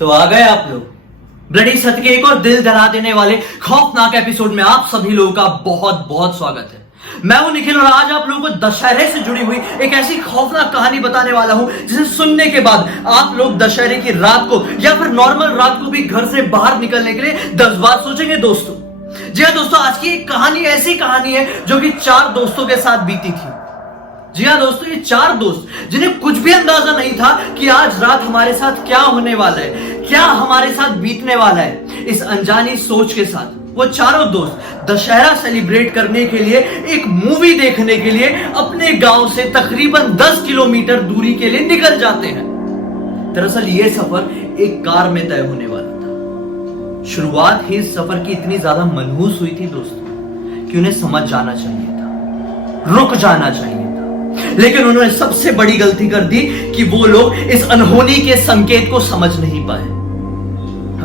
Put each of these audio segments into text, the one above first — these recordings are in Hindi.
तो आ गए आप लोग ब्लडी सत्य के एक और दिल दहला देने वाले खौफनाक एपिसोड में आप सभी लोगों का बहुत बहुत स्वागत है। मैं हूं निखिल और आज आप लोगों को दशहरे से जुड़ी हुई एक ऐसी खौफनाक कहानी बताने वाला हूं जिसे सुनने के बाद आप लोग दशहरे की रात को या फिर नॉर्मल रात को भी घर से बाहर निकलने के लिए 10 बार सोचेंगे दोस्तों। जी हाँ दोस्तों, आज की एक कहानी ऐसी कहानी है जो कि 4 दोस्तों के साथ बीती थी। जी हाँ दोस्तों, ये 4 दोस्त जिन्हें कुछ भी अंदाजा नहीं था कि आज रात हमारे साथ क्या होने वाला है, क्या हमारे साथ बीतने वाला है। इस अनजानी सोच के साथ वो चारों दोस्त दशहरा सेलिब्रेट करने के लिए एक मूवी देखने के लिए अपने गांव से तकरीबन 10 किलोमीटर दूरी के लिए निकल जाते हैं। दरअसल ये सफर एक कार में तय होने वाला था। शुरुआत ही इस सफर की इतनी ज्यादा मनहूस हुई थी दोस्तों कि उन्हें समझ जाना चाहिए था, रुक जाना चाहिए था, लेकिन उन्होंने सबसे बड़ी गलती कर दी कि वो लोग इस अनहोनी के संकेत को समझ नहीं पाए।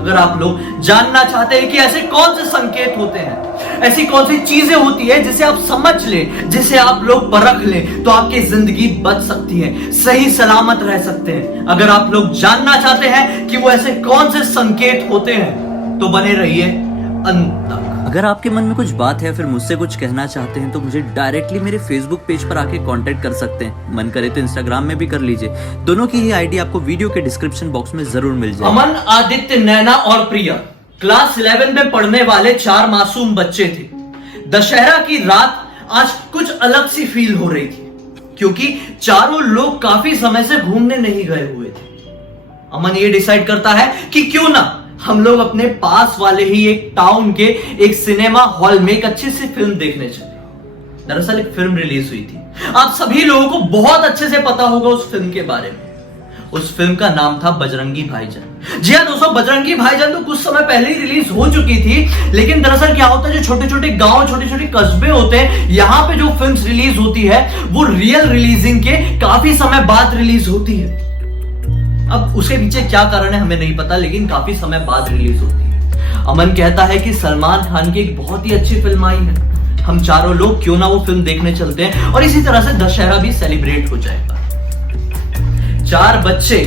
अगर आप लोग जानना चाहते हैं कि ऐसे कौन से संकेत होते हैं, ऐसी कौन सी चीजें होती है जिसे आप समझ लें, जिसे आप लोग परख लें, तो आपकी जिंदगी बच सकती है, सही सलामत रह सकते हैं। अगर आप लोग जानना चाहते हैं कि वो ऐसे कौन से संकेत होते हैं तो बने रहिए अंत तक। अगर आपके मन में कुछ बात है फिर मुझसे कुछ कहना चाहते हैं तो मुझे डायरेक्टली मेरे फेसबुक पेज पर आके कांटेक्ट कर सकते हैं। मन करे तो इंस्टाग्राम में भी कर लीजिए। दोनों की ही आईडी आपको वीडियो के डिस्क्रिप्शन बॉक्स में जरूर मिल जाए। अमन, आदित्य, नैना और प्रिया क्लास 11 में पढ़ने वाले 4 मासूम बच्चे थे। दशहरा की रात आज कुछ अलग सी फील हो रही थी क्योंकि चारों लोग काफी समय से घूमने नहीं गए हुए थे। अमन ये डिसाइड करता है कि क्यों ना हम लोग अपने पास वाले ही एक टाउन के एक सिनेमा हॉल में एक अच्छी सी फिल्म देखने चले। दरअसल एक फिल्म रिलीज हुई थी, आप सभी लोगों को बहुत अच्छे से पता होगा उस फिल्म के बारे में। उस फिल्म का नाम था बजरंगी भाईजान। जी हाँ दोस्तों, बजरंगी भाईजान तो कुछ समय पहले ही रिलीज हो चुकी थी, लेकिन दरअसल क्या होता है, जो छोटे छोटे गांव, छोटे छोटे कस्बे होते हैं, यहां पे जो फिल्म रिलीज होती है वो रियल रिलीजिंग के काफी समय बाद रिलीज होती है। अब उसके पीछे क्या कारण है हमें नहीं पता, लेकिन काफी समय बाद रिलीज होती है। अमन कहता है कि सलमान खान की एक बहुत ही अच्छी फिल्म आई है, हम चारों लोग क्यों ना वो फिल्म देखने चलते हैं और इसी तरह से दशहरा भी सेलिब्रेट हो जाएगा। 4 बच्चे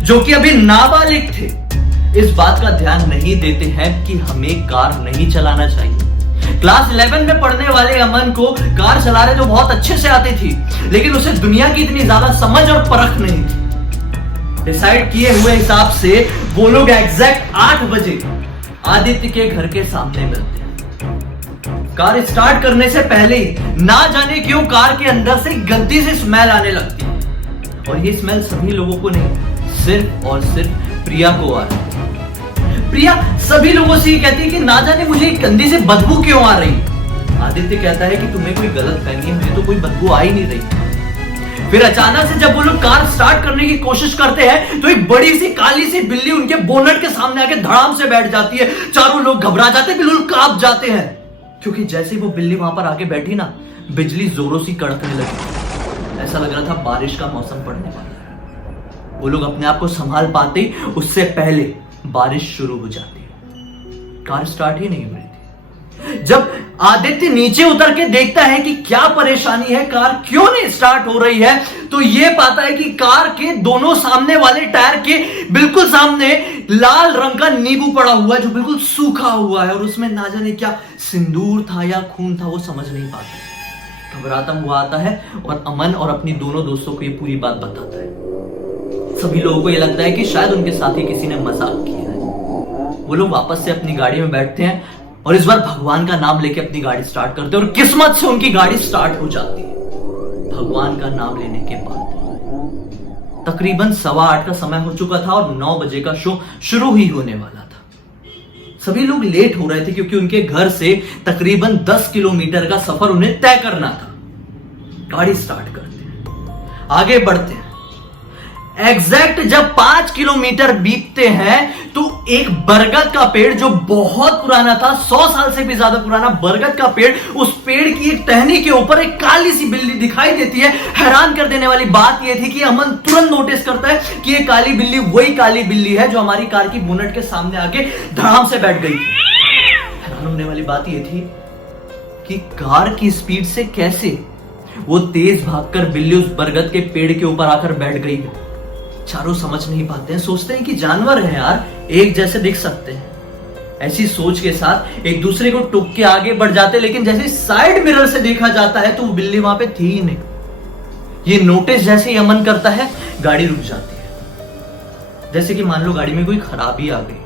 जो कि अभी नाबालिग थे इस बात का ध्यान नहीं देते हैं कि हमें कार नहीं चलाना चाहिए। क्लास 11 में पढ़ने वाले अमन को कार चलाने तो बहुत अच्छे से आती थी, लेकिन उसे दुनिया की इतनी ज्यादा समझ और परख नहीं थी। डिसाइड किए हुए हिसाब से वो लोग एग्जैक्ट 8 बजे आदित्य के घर के सामने मिलते हैं। कार स्टार्ट करने से पहले ही ना जाने क्यों कार के अंदर से गंदी सी स्मेल आने लगती है और ये स्मेल सभी लोगों को नहीं, सिर्फ और सिर्फ प्रिया को आ रही है। प्रिया सभी लोगों से ये कहती है कि ना जाने मुझे गंदी सी बदबू क्यों आ रही है। आदित्य कहता है कि तुम्हें कोई गलतफहमी है, मुझे तो कोई बदबू आ ही नहीं रही। फिर अचानक से जब वो लोग कार स्टार्ट करने की कोशिश करते हैं तो एक बड़ी सी काली सी बिल्ली उनके बोनट के सामने आके धड़ाम से बैठ जाती है। चारों लोग घबरा जाते हैं, बिल्कुल कांप जाते हैं, क्योंकि जैसे ही वो बिल्ली वहां पर आके बैठी ना, बिजली जोरों से कड़कने लगी। ऐसा लग रहा था बारिश का मौसम पड़ने वाला है। वो लोग अपने आप को संभाल पाते उससे पहले बारिश शुरू हो जाती। कार स्टार्ट ही नहीं हुई थी। जब आदित्य नीचे उतर के देखता है कि क्या परेशानी है, कार क्यों नहीं स्टार्ट हो रही है, तो यह पाता है कि कार के दोनों सामने वाले टायर के बिल्कुल सामने लाल रंग का नींबू पड़ा हुआ है जो बिल्कुल सूखा हुआ है और उसमें ना जाने क्या सिंदूर था या खून था, वो समझ नहीं पाता। घबराता हुआ आता है और अमन और अपनी दोनों दोस्तों को ये पूरी बात बताता है। सभी लोगों को यह लगता है कि शायद उनके साथ ही किसी ने मजाक किया है। वो लोग वापस से अपनी गाड़ी में बैठते हैं और इस बार भगवान का नाम लेके अपनी गाड़ी स्टार्ट करते हैं और किस्मत से उनकी गाड़ी स्टार्ट हो जाती है। भगवान का नाम लेने के बाद तकरीबन 8:15 का समय हो चुका था और 9 बजे का शो शुरू ही होने वाला था। सभी लोग लेट हो रहे थे क्योंकि उनके घर से तकरीबन 10 किलोमीटर का सफर उन्हें तय करना था। गाड़ी स्टार्ट करते हैं, आगे बढ़ते हैं। एग्जैक्ट जब 5 किलोमीटर बीतते हैं तो एक बरगद का पेड़ जो बहुत पुराना था, 100 साल से भी ज्यादा पुराना बरगद का पेड़, उस पेड़ की एक टहनी के ऊपर एक काली सी बिल्ली दिखाई देती है। हैरान कर देने वाली बात यह थी कि अमन तुरंत नोटिस करता है कि ये काली बिल्ली वही काली बिल्ली है जो हमारी कार की बोनट के सामने आके धड़ाम से बैठ गई थी। हैरान होने वाली बात यह थी कि कार की स्पीड से कैसे वो तेज भागकर बिल्ली उस बरगद के पेड़ के ऊपर आकर बैठ गई है। चारों समझ नहीं पाते हैं, सोचते हैं कि जानवर है यार, एक जैसे दिख सकते हैं। ऐसी सोच के साथ एक दूसरे को टोक के आगे बढ़ जाते, लेकिन जैसे साइड मिरर से देखा जाता है तो वो बिल्ली वहां पे थी ही नहीं। ये नोटिस जैसे ही अमन करता है, गाड़ी रुक जाती है। जैसे कि मान लो गाड़ी में कोई खराबी आ गई।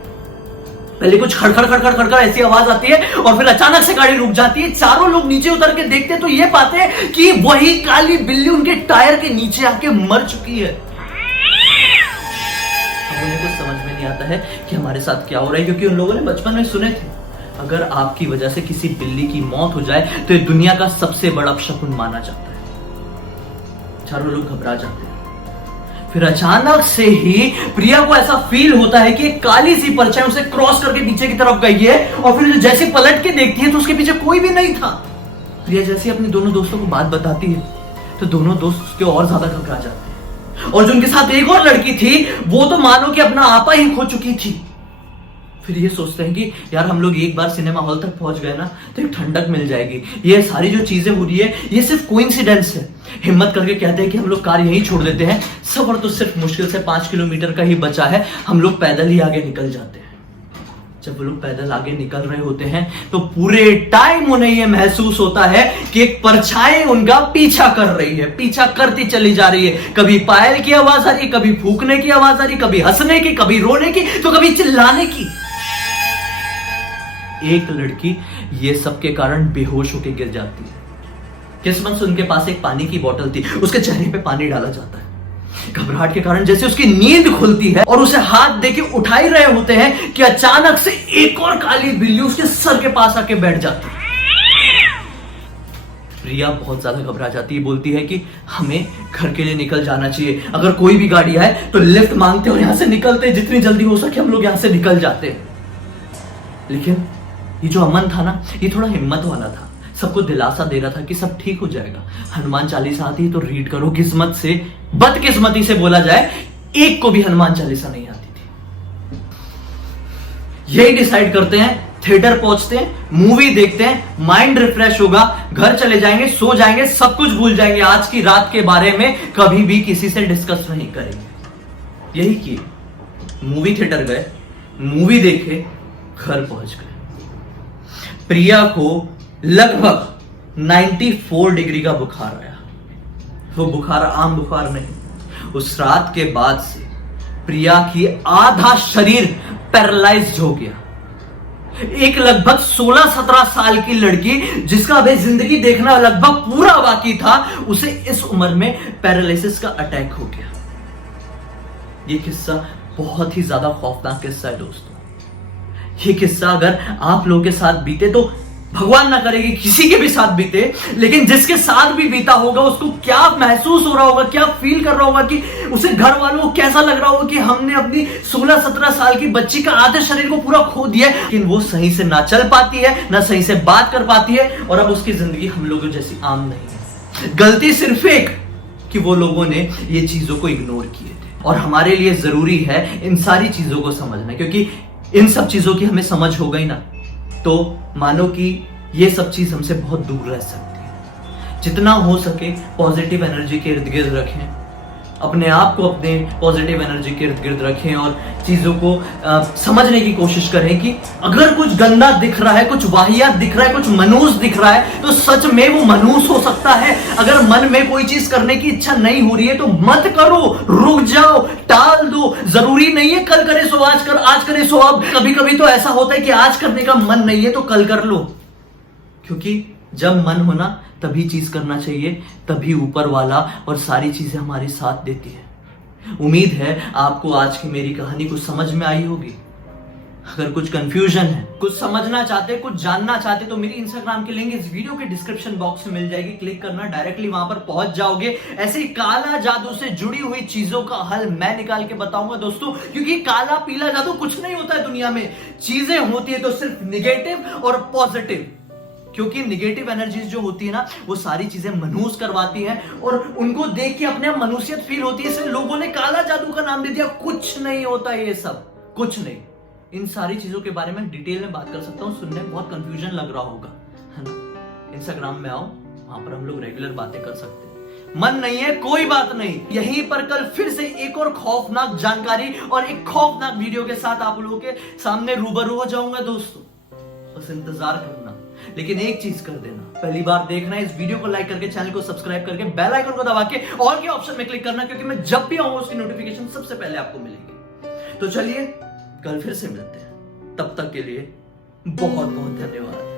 पहले कुछ खड़खड़ खड़खड़ खड़खड़ ऐसी आवाज आती है और फिर अचानक से गाड़ी रुक जाती है। चारों लोग नीचे उतर के देखते तो ये पाते हैं कि वही काली बिल्ली उनके टायर के नीचे आके मर चुकी है। अब उन्हें कुछ समझ में नहीं आता है कि हमारे साथ क्या हो रहा है, क्योंकि उन लोगों ने बचपन में सुने थे अगर आपकी वजह से किसी बिल्ली की मौत हो जाए तो ये दुनिया का सबसे बड़ा अपशकुन माना जाता है। चारों लोग घबरा जाते हैं। फिर अचानक से ही प्रिया को ऐसा फील होता है कि एक काली सी परछाई उसे क्रॉस करके पीछे की तरफ गई है, और फिर जैसे पलट के देखती है तो उसके पीछे कोई भी नहीं था। प्रिया जैसे अपने दोनों दोस्तों को बात बताती है तो दोनों दोस्त उसके और ज्यादा घबरा जाते हैं, और जो उनके साथ एक और लड़की थी वो तो मानो कि अपना आपा ही खो चुकी थी। फिर ये सोचते हैं कि यार हम लोग एक बार सिनेमा हॉल तक पहुंच गए ना तो एक ठंडक मिल जाएगी। ये सारी जो चीजें हो रही है ये सिर्फ कोइंसिडेंस है। हिम्मत करके कहते हैं कि हम लोग कार यहीं छोड़ देते हैं, सफर तो सिर्फ मुश्किल से 5 किलोमीटर का ही बचा है, हम लोग पैदल ही आगे निकल जाते हैं। जब वो लोग पैदल आगे निकल रहे होते हैं तो पूरे टाइम उन्हें ये महसूस होता है कि एक परछाई उनका पीछा कर रही है, पीछा करती चली जा रही है। कभी पायल की आवाज आ रही, कभी फूकने की आवाज आ रही, कभी हंसने की, कभी रोने की, तो कभी चिल्लाने की। एक लड़की ये सब के कारण बेहोश होकर गिर जाती है। किस्मत से उनके पास एक पानी की बोतल थी, उसके चेहरे पे पानी डाला जाता है। घबराहट के कारण जैसे उसकी नींद खुलती है और उसे हाथ देके उठा ही रहे होते हैं कि अचानक से एक और काली बिल्ली उसके सर के पास आके बैठ जाती है। प्रिया बहुत ज्यादा घबरा जाती है, बोलती है कि हमें घर के लिए निकल जाना चाहिए, अगर कोई भी गाड़ी आए तो लिफ्ट मांगते और यहां से निकलते, जितनी जल्दी हो सके हम लोग यहां से निकल जाते। लेकिन ये जो अमन था ना, ये थोड़ा हिम्मत वाला था, सबको दिलासा दे रहा था कि सब ठीक हो जाएगा। हनुमान चालीसा आती है तो रीड करो। किस्मत से, बदकिस्मती से बोला जाए, एक को भी हनुमान चालीसा नहीं आती थी। यही डिसाइड करते हैं, थिएटर पहुंचते हैं, मूवी देखते हैं, माइंड रिफ्रेश होगा, घर चले जाएंगे, सो जाएंगे, सब कुछ भूल जाएंगे, आज की रात के बारे में कभी भी किसी से डिस्कस नहीं करेंगे। यही किए, मूवी थिएटर गए, मूवी देखे, घर पहुंच गए। प्रिया को लगभग 94 डिग्री का बुखार आया। वो बुखार आम बुखार नहीं। उस रात के बाद से प्रिया की आधा शरीर पैरालाइज्ड हो गया। एक लगभग 16-17 साल की लड़की जिसका अभी जिंदगी देखना लगभग पूरा बाकी था, उसे इस उम्र में पैरालिसिस का अटैक हो गया। ये किस्सा बहुत ही ज्यादा खौफनाक किस्सा है दोस्तों। ये किस्सा अगर आप लोगों के साथ बीते तो भगवान ना करे कि किसी के भी साथ बीते, लेकिन जिसके साथ भी बीता होगा उसको क्या महसूस हो रहा होगा, क्या फील कर रहा होगा, कि उसे घर वालों को कैसा लग रहा होगा कि हमने अपनी 16-17 साल की बच्ची का आधे शरीर को पूरा खो दिया, लेकिन वो सही से ना चल पाती है, ना सही से बात कर पाती है, और अब उसकी जिंदगी हम लोगों जैसी आम नहीं है। गलती सिर्फ एक कि वो लोगों ने ये चीजों को इग्नोर किए थे। और हमारे लिए जरूरी है इन सारी चीजों को समझना, क्योंकि इन सब चीजों की हमें समझ हो गई ना तो मानो कि ये सब चीज हमसे बहुत दूर रह सकती है। जितना हो सके पॉजिटिव एनर्जी के इर्द गिर्द रखें, अपने आप को अपने पॉजिटिव एनर्जी के इर्द गिर्द रखें, और चीजों को समझने की कोशिश करें कि अगर कुछ गंदा दिख रहा है, कुछ वाहियात दिख रहा है, कुछ मनूस दिख रहा है, तो सच में वो मनूस हो सकता है। अगर मन में कोई चीज करने की इच्छा नहीं हो रही है तो मत करो, रुक जाओ, टाल दो। जरूरी नहीं है कल करे सो आज कर, आज करे सो अब। कभी कभी तो ऐसा होता है कि आज करने का मन नहीं है तो कल कर लो, क्योंकि जब मन होना तभी चीज करना चाहिए, तभी ऊपर वाला और सारी चीजें हमारे साथ देती है। उम्मीद है आपको आज की मेरी कहानी कुछ समझ में आई होगी। अगर कुछ कंफ्यूजन है, कुछ समझना चाहते, कुछ जानना चाहते, तो मेरी इंस्टाग्राम की लिंक इस वीडियो के डिस्क्रिप्शन बॉक्स में मिल जाएगी। क्लिक करना, डायरेक्टली वहां पर पहुंच जाओगे। ऐसे काला जादू से जुड़ी हुई चीजों का हल मैं निकाल के बताऊंगा दोस्तों, क्योंकि काला पीला जादू कुछ नहीं होता है दुनिया में। चीजें होती है तो सिर्फ निगेटिव और पॉजिटिव, क्योंकि निगेटिव एनर्जीज जो होती है ना, वो सारी चीजें मनहूस करवाती हैं और उनको देख के अपने आप मनुष्यत फील होती है, इसलिए लोगों ने काला जादू का नाम दे दिया। कुछ नहीं होता ये सब, कुछ नहीं। इन सारी चीजों के बारे में डिटेल में बात कर सकता हूँ, सुनने में बहुत कंफ्यूजन लग रहा होगा, है ना। इंस्टाग्राम में आओ, वहां पर हम लोग रेगुलर बातें कर सकते हैं। मन नहीं है, कोई बात नहीं, यहीं पर कल फिर से एक और खौफनाक जानकारी और एक खौफनाक वीडियो के साथ आप लोगों के सामने रूबरू हो जाऊंगा दोस्तों। बस इंतजार करना, लेकिन एक चीज कर देना, पहली बार देखना है इस वीडियो को लाइक करके, चैनल को सब्सक्राइब करके, बेल आइकन को दबा के ऑल के ऑप्शन में क्लिक करना, क्योंकि मैं जब भी आऊंगा उसकी नोटिफिकेशन सबसे पहले आपको मिलेगी। तो चलिए कल फिर से मिलते हैं, तब तक के लिए बहुत बहुत धन्यवाद।